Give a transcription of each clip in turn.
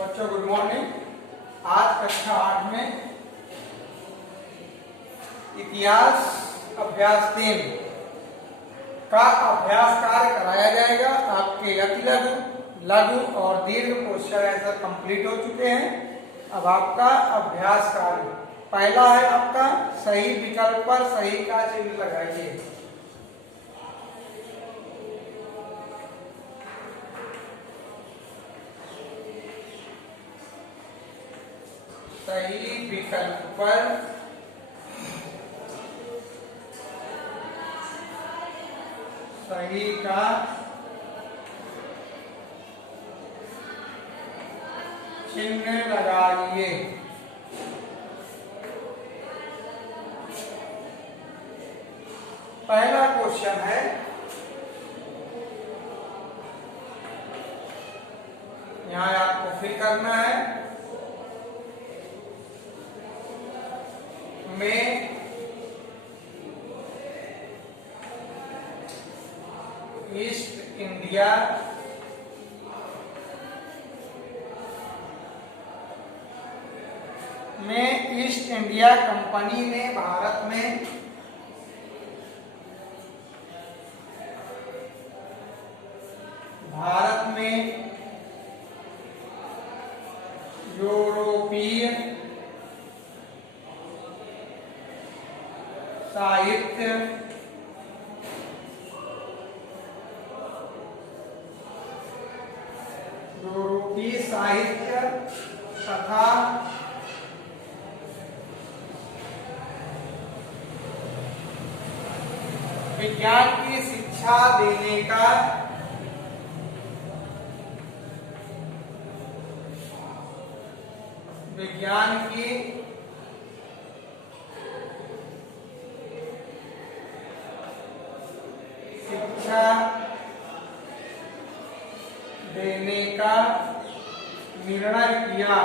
बच्चों good morning. आज कक्षा 8 में इतिहास अभ्यास 3 का अभ्यास कार्य कराया जाएगा। आपके अति लघु, लघु और दीर्घ क्वेश्चन आंसर कंप्लीट हो चुके हैं। अब आपका अभ्यास कार्य पहला है आपका सही विकल्प पर सही का चिन्ह लगाइए। सही विकल्प पर सही का चिन्ह लगाइए। पहला क्वेश्चन है, यहां आपको फिल करना है। में ईस्ट इंडिया कंपनी ने भारत में यूरोपीय साहित्य तथा विज्ञान की शिक्षा देने का निर्णय किया।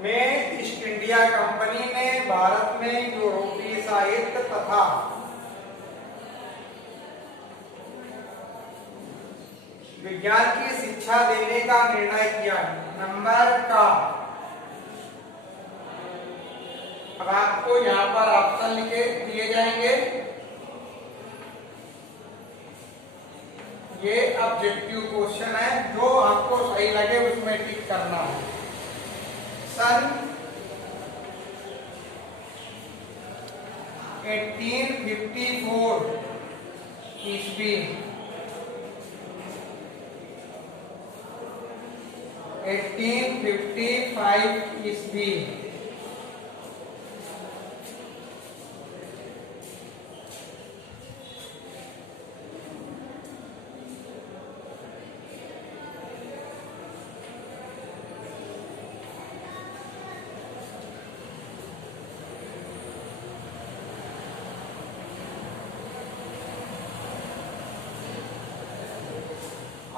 में ईस्ट इंडिया कंपनी ने भारत में यूरोपीय साहित्य तथा विज्ञान की शिक्षा देने का निर्णय किया। नंबर का अब आपको यहाँ पर ऑप्शन लिखे दिए जाएंगे। ये ऑब्जेक्टिव क्वेश्चन है, जो आपको सही लगे उसमें टिक करना है। सन 1854 ईस्वी, 1855 ईस्वी,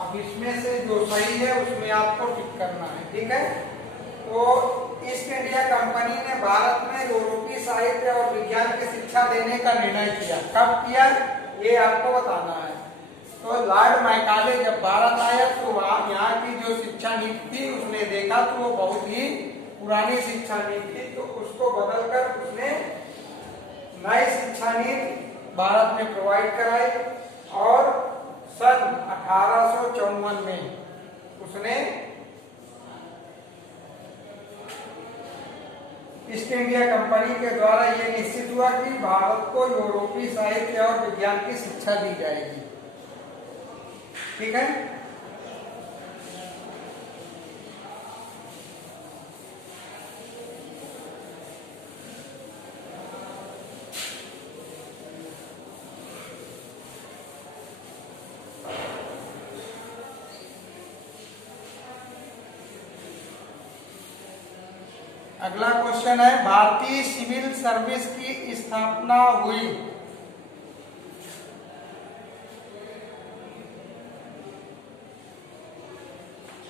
अब इसमें से जो सही है उसमें आपको टिक करना है, ठीक है। तो ईस्ट इंडिया कंपनी ने भारत में यूरोपीय साहित्य और विज्ञान की शिक्षा देने का निर्णय किया। कब किया ये आपको बताना है। तो लॉर्ड मैकाले जब भारत आया तो यहाँ की जो शिक्षा नीति थी उसने देखा तो वो बहुत ही पुरानी शिक्षा नीति थी, तो उसको बदलकर उसने नई शिक्षा नीति भारत में प्रोवाइड कराई। और सन 1854 में उसने ईस्ट इंडिया कंपनी के द्वारा यह निश्चित हुआ कि भारत को यूरोपीय साहित्य और विज्ञान की शिक्षा दी जाएगी, ठीक है। अगला क्वेश्चन है, भारतीय सिविल सर्विस की स्थापना हुई।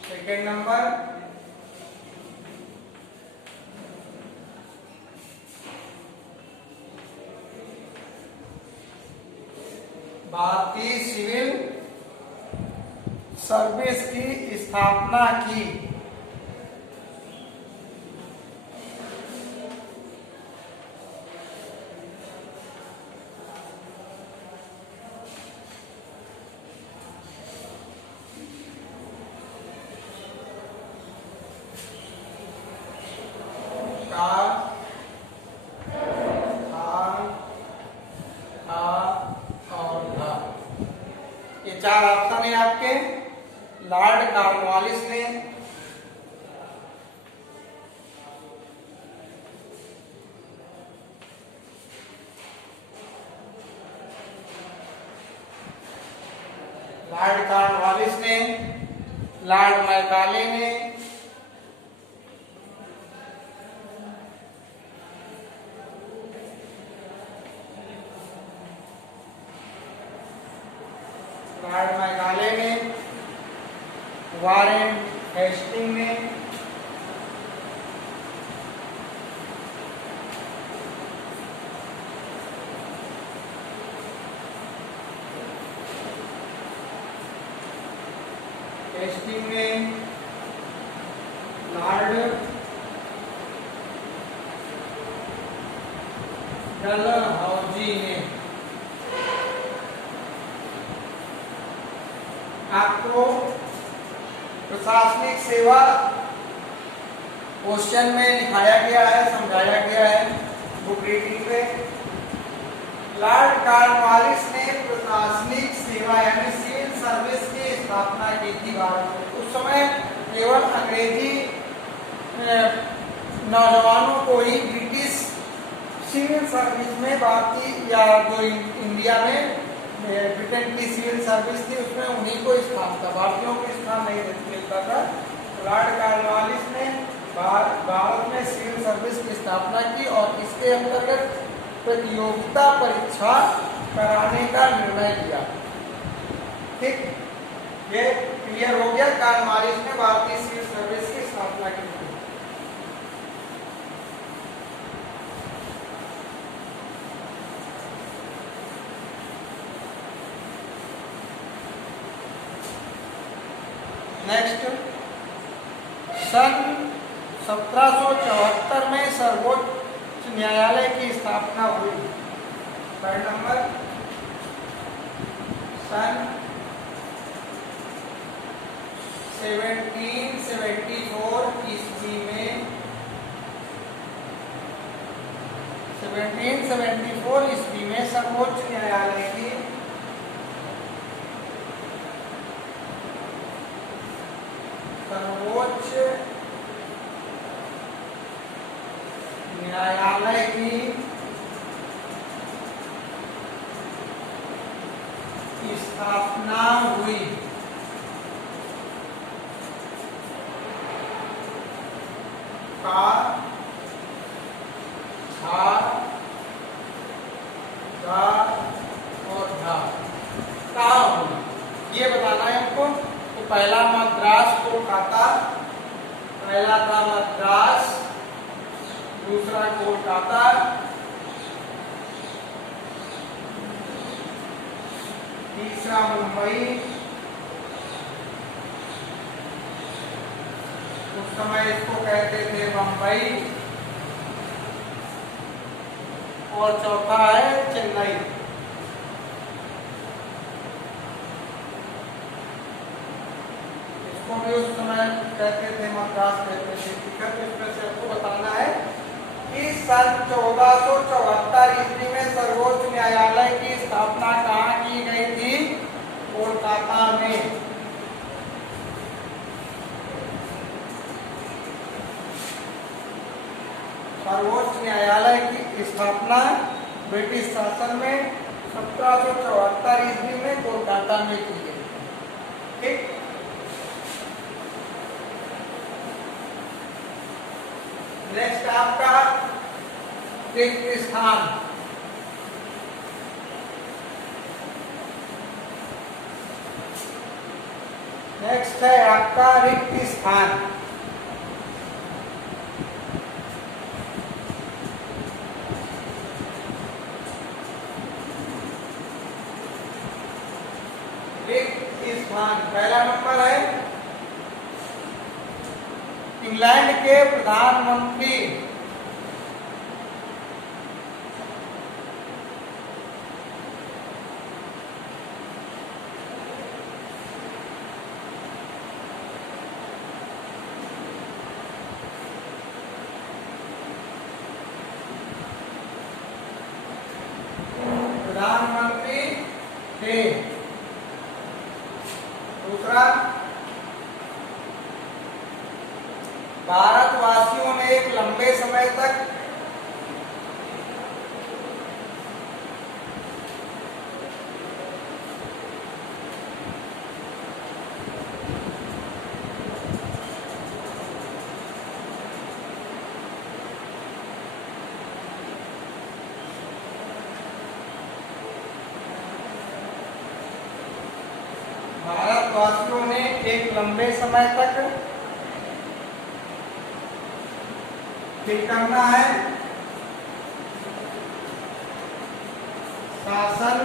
सेकेंड नंबर, भारतीय सिविल सर्विस की स्थापना की। ये चार ऑप्शन है आपके। लॉर्ड कॉर्नवालिस ने, लॉर्ड कॉर्नवालिस ने, लॉर्ड मैकाले ने, लॉर्ड मैकाले ने, वारेन हेस्टिंग ने, लॉर्ड डलहौजी ने। आपको प्रशासनिक सेवा क्वेश्चन में दिखाया गया है, समझाया गया है बुक रीडिंग में। लॉर्ड कॉर्नवालिस ने प्रशासनिक सेवा यानी सिविल सर्विस की स्थापना की थी भारत में। उस समय केवल अंग्रेजी नौजवानों को ही ब्रिटिश सिविल सर्विस में भारतीय या जो इंडिया में ब्रिटेन की सिविल सर्विस थी उसमें उन्हीं को स्थान था, भारतीयों को स्थान नहीं मिलता था। लॉर्ड कॉर्नवालिस ने भारत में सिविल सर्विस की स्थापना की और इसके अंतर्गत प्रतियोगिता परीक्षा कराने का निर्णय लिया। ठीक, ये क्लियर हो गया। कॉर्नवालिस ने भारतीय सिविल सर्विस की स्थापना की थी। नेक्स्ट, सन 1774 में सर्वोच्च न्यायालय की स्थापना हुई। थर्ड नंबर, सन 1774 ईस्वी में 1774 ईस्वी में सर्वोच्च न्यायालय की स्थापना हुई। का छा गा और धा का हुई ये बताना है हमको। तो पहला मद्रास कोलकाता, पहला था मद्रास, दूसरा कोलकाता, तीसरा मुंबई, उस समय इसको कहते थे बंबई, और चौथा है चेन्नई। इसको भी उस समय कहते थे मद्रास कहते थे। ठीक है, तो इसमें से आपको बताना है कि सन 1474 ईस्वी में सर्वोच्च न्यायालय की स्थापना कहाँ की गई थी? कोलकाता में। सर्वोच्च न्यायालय की स्थापना ब्रिटिश शासन में 1774 ईस्वी में कोलकाता में की गई। ठीक, नेक्स्ट आपका रिक्त स्थान। नेक्स्ट है आपका रिक्त स्थान। स्थान। पहला नंबर है इंग्लैंड के प्रधानमंत्री थे। दूसरा, भारतवासियों ने एक लंबे समय तक एक लंबे समय तक फिर करना है शासन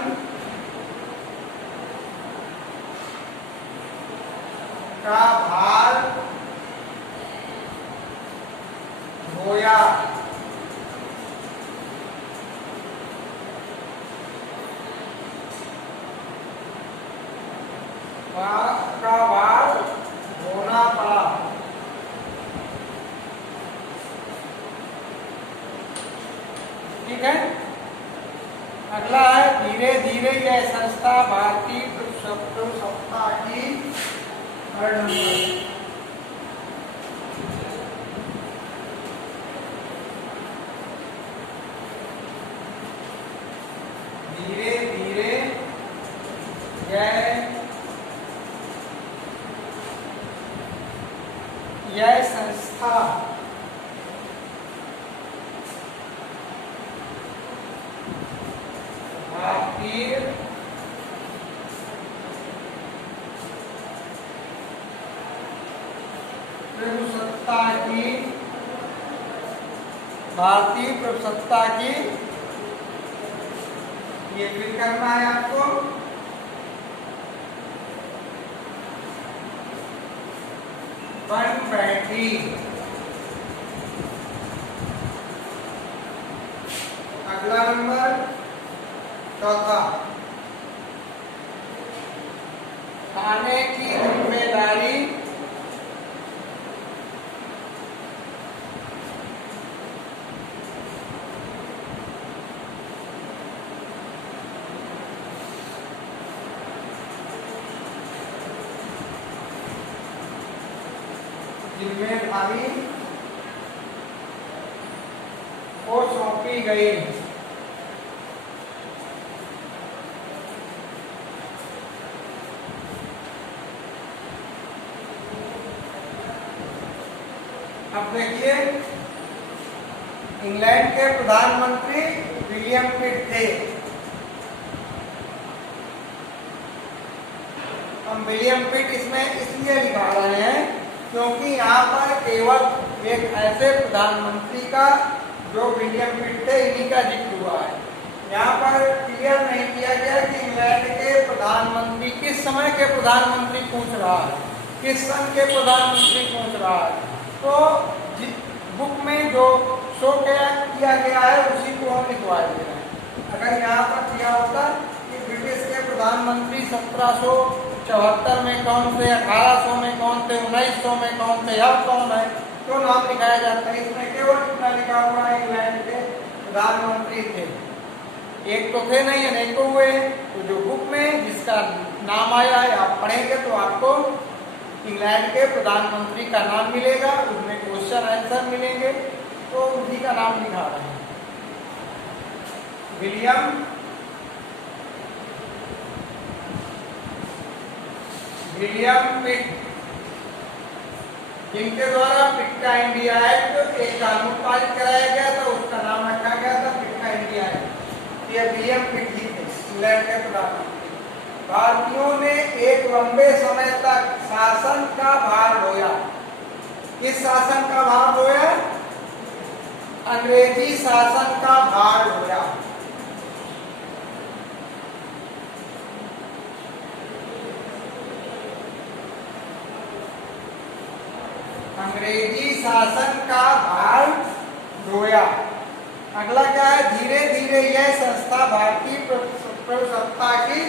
का भार ढोया। का भार ढोना पड़ा। ठीक है। अगला है धीरे धीरे यह संस्था भारतीय सत्ता की धीरे धीरे यह संस्था भारतीय प्रभुसत्ता की ये भी करना है आपको। बन बैठी। अगला नंबर चौथा, खाने की जिम्मेदारी जिम्मेदारी को सौंपी गई। अब देखिए, इंग्लैंड के प्रधानमंत्री विलियम पिट थे। हम विलियम पिट इसमें इसलिए लिखा रहे हैं क्योंकि यहाँ पर केवल एक ऐसे प्रधानमंत्री का जो विलियम पिट थे इन्हीं का जिक्र हुआ है। यहाँ पर क्लियर नहीं किया गया कि इंग्लैंड के प्रधानमंत्री किस समय के प्रधानमंत्री पूछ रहा है, किस सन के प्रधानमंत्री पूछ रहा है। तो बुक में जो शो किया गया है उसी को हम लिखवा दे रहे हैं। अगर यहाँ पर किया होता कि ब्रिटिश के प्रधानमंत्री 1774 में कौन थे, 1800 में कौन थे, 1900 में कौन थे, अब कौन है, तो नाम लिखाया जाता है। इसमें केवल इतना लिखा हुआ है इंग्लैंड के प्रधानमंत्री थे। एक तो थे नहीं, अनेकों हुए। तो जो बुक में जिसका नाम आया है आप पढ़ेंगे तो आपको इंग्लैंड के प्रधानमंत्री का नाम मिलेगा, उसमें क्वेश्चन आंसर मिलेंगे, तो उसी का नाम लिखा रहे हैं, विलियम पिट, जिनके द्वारा पिट का इंडिया एक्ट एक कानून पारित कराया गया था, उसका नाम रखा गया था पिट का इंडिया एक्ट। ये विलियम पिट ही थे इंग्लैंड के प्रधानमंत्री। भारतीयों ने एक लंबे समय तक शासन का भार ढोया। किस शासन का भार ढोया? अंग्रेजी शासन का भार ढोया। अंग्रेजी शासन का भार ढोया। अगला क्या है, धीरे धीरे यह संस्था भारतीय प्रभुसत्ता की,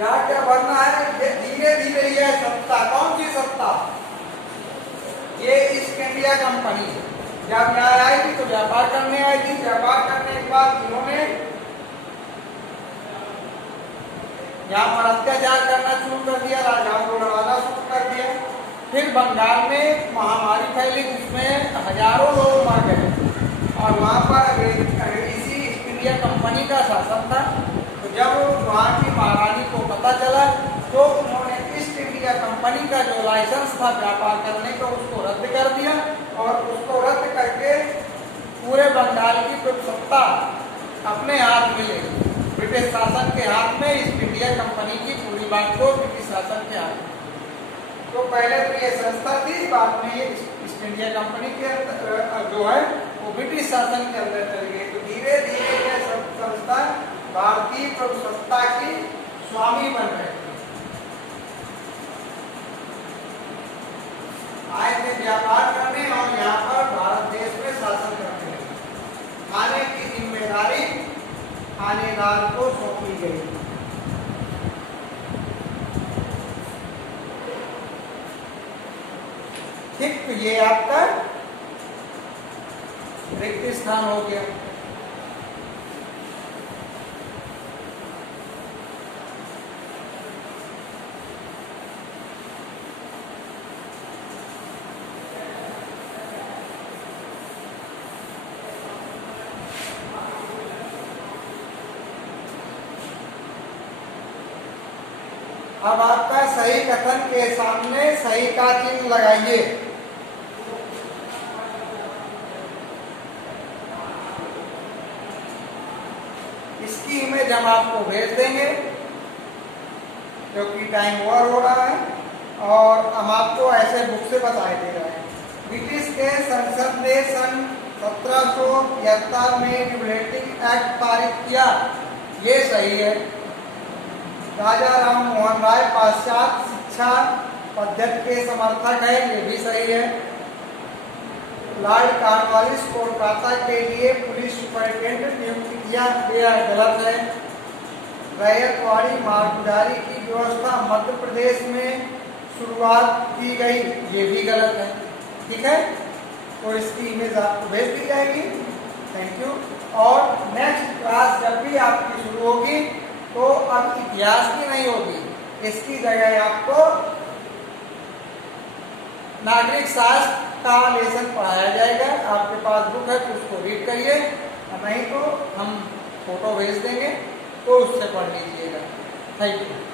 यहाँ क्या बनना है, धीरे धीरे यह सत्ता, कौन सी सत्ता, ये ईस्ट इंडिया कंपनी जब यहाँ आई थी तो व्यापार करने आई थी। व्यापार करने के बाद इन्होंने यहाँ पर अत्याचार करना शुरू कर दिया, राजाओं को डराना शुरू कर दिया। फिर बंगाल में महामारी फैली जिसमें हजारों लोग मर गए और वहाँ पर इसी ईस्ट इंडिया कंपनी का शासन था। तो जब वहाँ की महारानी को पता चला तो उन्होंने ईस्ट इंडिया कंपनी का जो लाइसेंस था व्यापार करने का उसको रद्द कर दिया और उसको रद्द करके पूरे बंगाल की सत्ता अपने हाथ में ले ली। ब्रिटिश शासन के हाथ में ईस्ट इंडिया कंपनी की पूरी बात को ब्रिटिश शासन के हाथ में। तो पहले तो ये संस्था थी, बाद में ये ईस्ट इंडिया कंपनी के जो है वो ब्रिटिश शासन के अंदर चली गई। तो धीरे धीरे ये संस्था भारतीय प्रभुसत्ता की स्वामी बन रहे थे। आए थे व्यापार करने और यहाँ पर भारत देश में शासन करने लगे। खाने की जिम्मेदारी थानेदार को सौंपी गई। ठीक, तो ये आपका रिक्त स्थान हो गया। अब आपका सही कथन के सामने सही का चिन्ह लगाइए। इसकी इमेज हम आपको भेज देंगे क्योंकि टाइम ओवर हो रहा है और हम आपको ऐसे बुक से बताए दे रहे हैं। ब्रिटिश के संसद ने सन 1775 में डिबेटिंग एक्ट पारित किया, ये सही है। राजा राम मोहन राय पाश्चात्य शिक्षा पद्धति के समर्थक है, ये भी सही है। लॉर्ड कॉर्नवालिस कोलकाता के लिए पुलिस सुपरिटेंडेंट नियुक्त किया, यह गलत है। रैयतवाड़ी मालगुजारी की व्यवस्था मध्य प्रदेश में शुरुआत की गई, ये भी गलत है। ठीक है, तो इसकी इमेज आपको भेज दी जाएगी। Thank you. और नेक्स्ट क्लास जब भी आपकी शुरू होगी तो अब इतिहास की नहीं होगी, इसकी जगह आपको नागरिक शास्त्र का लेसन पढ़ाया जाएगा। आपके पास बुक है तो उसको रीड करिए, नहीं तो हम फोटो भेज देंगे तो उससे पढ़ लीजिएगा। Thank you.